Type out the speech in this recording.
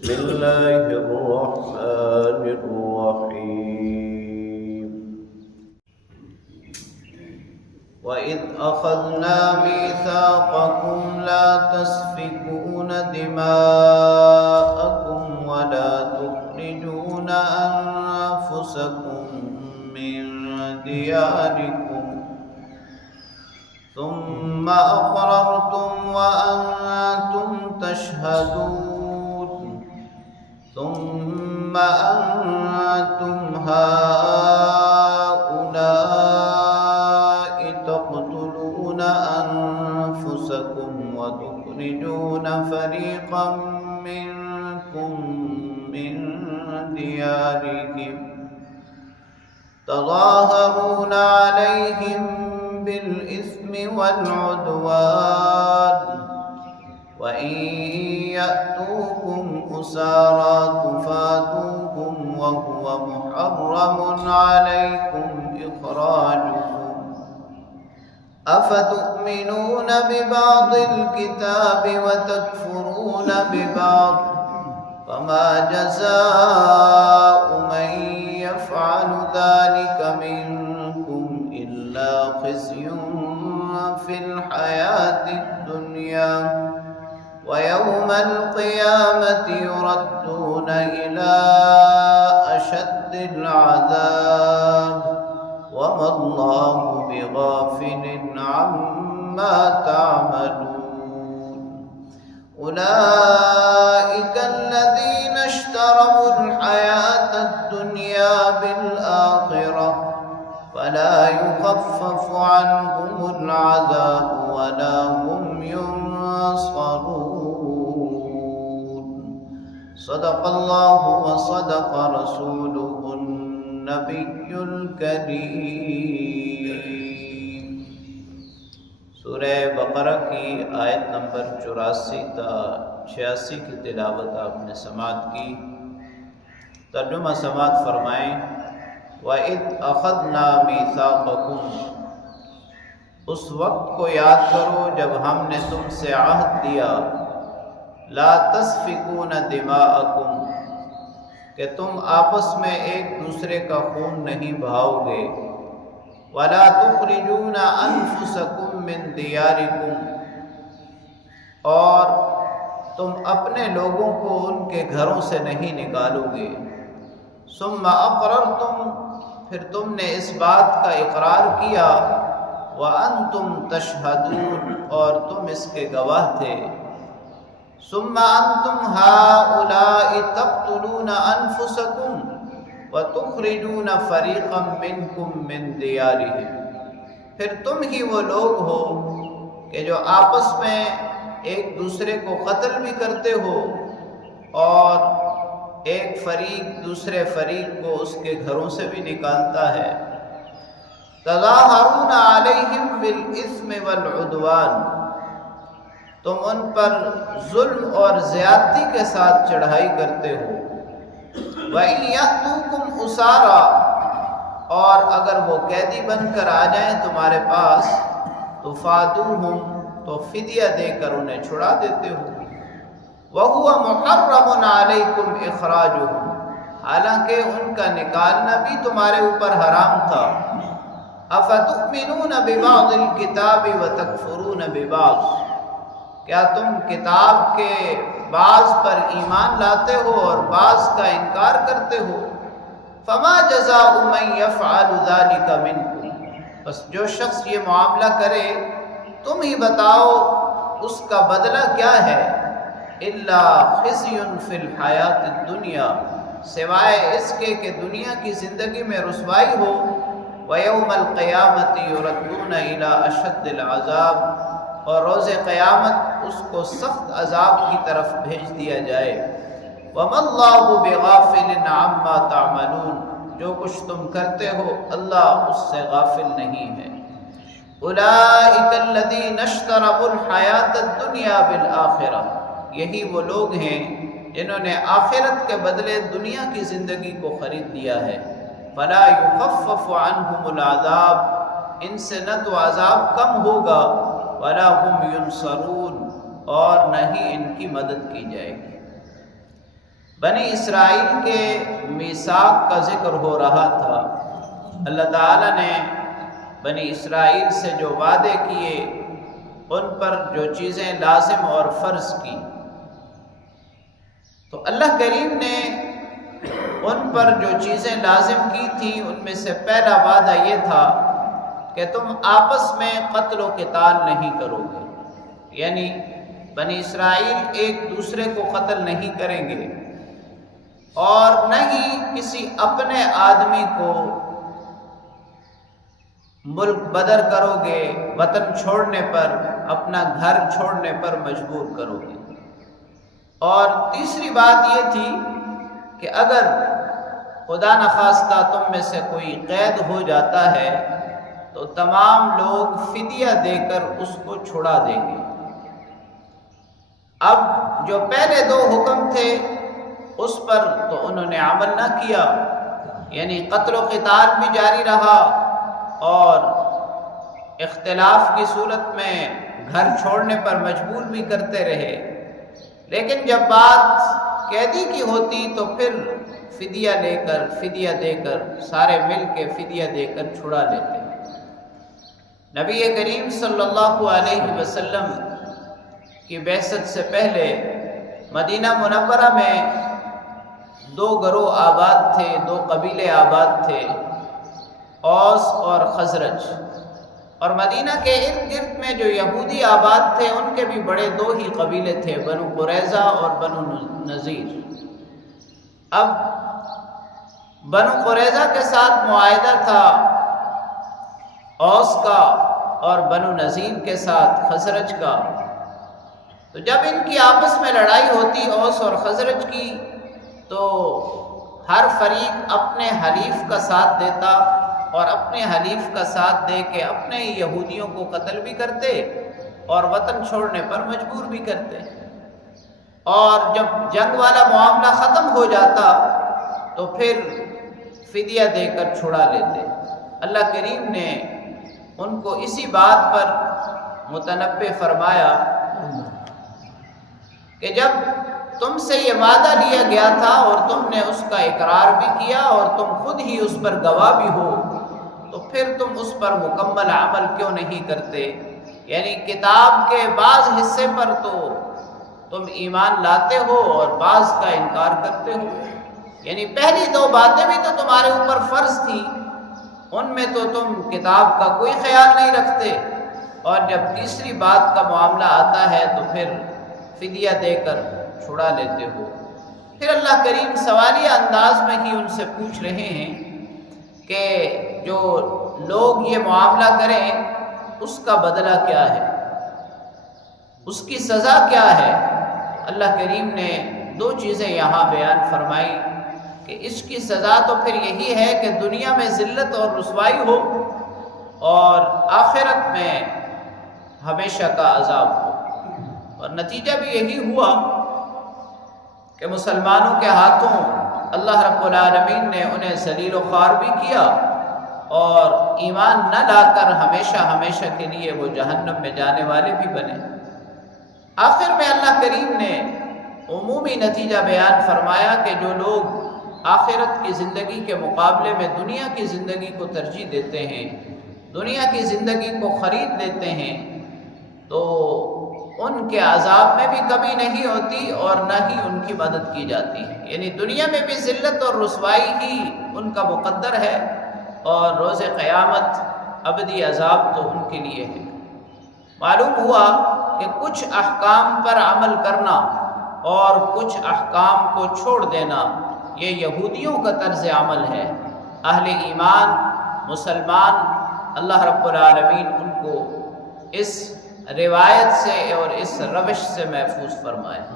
بسم الله الرحمن الرحيم. وإذ أخذنا ميثاقكم لا تسفكون دماءكم ولا تخرجون أنفسكم من دياركم ثم أقررتم وأنتم تشهدون ثم أنتم هؤلاء تقتلون أنفسكم وتخرجون فريقا منكم من ديارهم تظاهرون عليهم بالإثم والعدوان وإن يأتوكم أسارى تفادوهم وهو محرم عليكم إخراجهم أفتؤمنون ببعض الكتاب وتكفرون ببعض فما جزاء من يفعل ذلك منكم إلا خزي في الحياة الدنيا ويوم القيامة يردون إلى أشد العذاب وما الله بغافل عما تعملون. أولئك الذين اشتروا الحياة الدنيا بالآخرة فلا يخفف عنهم العذاب ولا هم ينصرون. صدق الله وصدق رسوله النبي الكريم. سورہ بقرہ کی آیت نمبر 84 تا 86 کی تلاوت آپ نے سماعت کی. ترجمہ سماعت فرمائیں. وَإِذْ أَخَذْنَا مِيثَاقَكُمْ، اس وقت کو یاد کرو جب ہم نے تم سے عہد لیا، لا تسفکون دماءکم، کہ تم آپس میں ایک دوسرے کا خون نہیں بہاؤ گے، وَلَا تُخْرِجُونَ أَنفُسَكُم مِّن دِيَارِكُمْ، اور تم اپنے لوگوں کو ان کے گھروں سے نہیں نکالو گے، ثُمَّ أَقْرَرْتُمْ، پھر تم نے اس بات کا اقرار کیا، وَأَنْتُمْ تَشْهَدُونَ، اور تم اس کے گواہ تھے، ثُمَّ أَنْتُمْ هَؤُلَاءِ تَقْتُلُونَ أَنفُسَكُمْ وَتُخْرِجُونَ فَرِيقًا مِّنْكُمْ مِّن دِيَارِهِمْ، پھر تم ہی وہ لوگ ہو کہ جو آپس میں ایک دوسرے کو قتل بھی کرتے ہو اور ایک فریق دوسرے فریق کو اس کے گھروں سے بھی نکالتا ہے. تظاہرون علیہم بالاسم والعدوان، تم ان پر ظلم اور زیادتی کے ساتھ چڑھائی کرتے ہو. وَإِن يَأْتُوكُمْ أُسَارَى، اور اگر وہ قیدی بن کر آ جائیں تمہارے پاس، تفادوہم، تو فدیہ دے کر انہیں چھڑا دیتے ہو. وَهُوَ مُحَرَّمٌ عَلَيْكُمْ إِخْرَاجُهُمْ، حالانکہ ان کا نکالنا بھی تمہارے اوپر حرام تھا. أَفَتُؤْمِنُونَ بِبَعْضِ الْكِتَابِ وَتَكْفُرُونَ بِبَعْضٍ، کیا تم کتاب کے بعض پر ایمان لاتے ہو اور بعض کا انکار کرتے ہو. فَمَا جَزَاءُ مَن يَفْعَلُ ذَلِكَ مِنكُمْ، بس جو شخص یہ معاملہ کرے تم ہی بتاؤ اس کا بدلہ کیا ہے. إِلَّا خِزْيٌ فِي الْحَيَاةِ الدُّنْيَا، سوائے اس کے کہ دنیا کی زندگی میں رسوائی ہو. وَيَوْمَ الْقِيَامَةِ يُرَدُّونَ إِلَىٰ أَشَدِّ الْعَذَابِ، اور روز قیامت اس کو سخت عذاب کی طرف بھیج دیا جائے. وَمَا اللَّهُ بِغَافِلٍ عَمَّا تَعْمَلُونَ، جو کچھ تم کرتے ہو اللہ اس سے غافل نہیں ہے. أُولَٰئِكَ الَّذِينَ اشْتَرَوُا الْحَيَاةَ الدُّنْيَا بِالْآخِرَةِ، یہی وہ لوگ ہیں جنہوں نے آخرت کے بدلے دنیا کی زندگی کو خرید لیا ہے. فَلَا يُخَفَّفُ عَنْهُمُ الْعَذَابُ، ان سے نہ تو عذاب کم ہوگا، وَلَا هُمْ يُنصَرُونَ، اور نہ ہی ان کی مدد کی جائے گی. بنی اسرائیل کے میثاق کا ذکر ہو رہا تھا۔ اللہ تعالیٰ نے بنی اسرائیل سے جو وعدے کیے، ان پر جو چیزیں لازم اور فرض کی، تو اللہ کریم نے ان پر جو چیزیں لازم کی تھیں ان میں سے پہلا وعدہ یہ تھا کہ تم آپس میں قتل و قتال نہیں کرو گے، یعنی بنی اسرائیل ایک دوسرے کو قتل نہیں کریں گے، اور نہ ہی کسی اپنے آدمی کو ملک بدر کرو گے، وطن چھوڑنے پر، اپنا گھر چھوڑنے پر مجبور کرو گے۔ اور تیسری بات یہ تھی کہ اگر خدا نخواستہ تم میں سے کوئی قید ہو جاتا ہے تو تمام لوگ فدیہ دے کر اس کو چھڑا دیں گے۔ اب جو پہلے دو حکم تھے اس پر تو انہوں نے عمل نہ کیا، یعنی قتل و قتال بھی جاری رہا اور اختلاف کی صورت میں گھر چھوڑنے پر مجبور بھی کرتے رہے، لیکن جب بات قیدی کی ہوتی تو پھر فدیہ دے کر سارے مل کے فدیہ دے کر چھڑا لیتے۔ نبی کریم صلی اللہ علیہ وسلم کی بعثت سے پہلے مدینہ منورہ میں دو گروہ آباد تھے، دو قبیلے آباد تھے، اوس اور خزرج، اور مدینہ کے ارد گرد میں جو یہودی آباد تھے ان کے بھی بڑے دو ہی قبیلے تھے، بنو قریظہ اور بنو نذیر۔ اب بنو قریظہ کے ساتھ معاہدہ تھا اوس کا اور بنو نذیر کے ساتھ خزرج کا، تو جب ان کی آپس میں لڑائی ہوتی اوس اور خزرج کی تو ہر فریق اپنے حلیف کا ساتھ دیتا اور اپنے حلیف کا ساتھ دے کے اپنے ہی یہودیوں کو قتل بھی کرتے اور وطن چھوڑنے پر مجبور بھی کرتے، اور جب جنگ والا معاملہ ختم ہو جاتا تو پھر فدیہ دے کر چھڑا لیتے۔ اللہ کریم نے ان کو اسی بات پر متنبہ فرمایا کہ جب تم سے یہ وعدہ لیا گیا تھا اور تم نے اس کا اقرار بھی کیا اور تم خود ہی اس پر گواہ بھی ہو، تو پھر تم اس پر مکمل عمل کیوں نہیں کرتے؟ یعنی کتاب کے بعض حصے پر تو تم ایمان لاتے ہو اور بعض کا انکار کرتے ہو، یعنی پہلی دو باتیں بھی تو تمہارے اوپر فرض تھی، ان میں تو تم کتاب کا کوئی خیال نہیں رکھتے، اور جب تیسری بات کا معاملہ آتا ہے تو پھر فدیہ دے کر چھڑا لیتے ہو۔ پھر اللہ کریم سوالیہ انداز میں ہی ان سے پوچھ رہے ہیں کہ جو لوگ یہ معاملہ کریں اس کا بدلہ کیا ہے، اس کی سزا کیا ہے؟ اللہ کریم نے دو چیزیں یہاں بیان فرمائی کہ اس کی سزا تو پھر یہی ہے کہ دنیا میں ذلت اور رسوائی ہو اور آخرت میں ہمیشہ کا عذاب ہو، اور نتیجہ بھی یہی ہوا کہ مسلمانوں کے ہاتھوں اللہ رب العالمین نے انہیں ذلیل و خوار بھی کیا اور ایمان نہ لا کر ہمیشہ کے لیے وہ جہنم میں جانے والے بھی بنے۔ آخر میں اللہ کریم نے عمومی نتیجہ بیان فرمایا کہ جو لوگ آخرت کی زندگی کے مقابلے میں دنیا کی زندگی کو ترجیح دیتے ہیں، دنیا کی زندگی کو خرید لیتے ہیں، تو ان کے عذاب میں بھی کمی نہیں ہوتی اور نہ ہی ان کی مدد کی جاتی ہے، یعنی دنیا میں بھی ذلت اور رسوائی ہی ان کا مقدر ہے، اور روز قیامت ابدی عذاب تو ان کے لیے ہے۔ معلوم ہوا کہ کچھ احکام پر عمل کرنا اور کچھ احکام کو چھوڑ دینا یہ یہودیوں کا طرز عمل ہے۔ اہل ایمان مسلمان اللہ رب العالمین ان کو اس روایت سے اور اس روش سے محفوظ فرمائے۔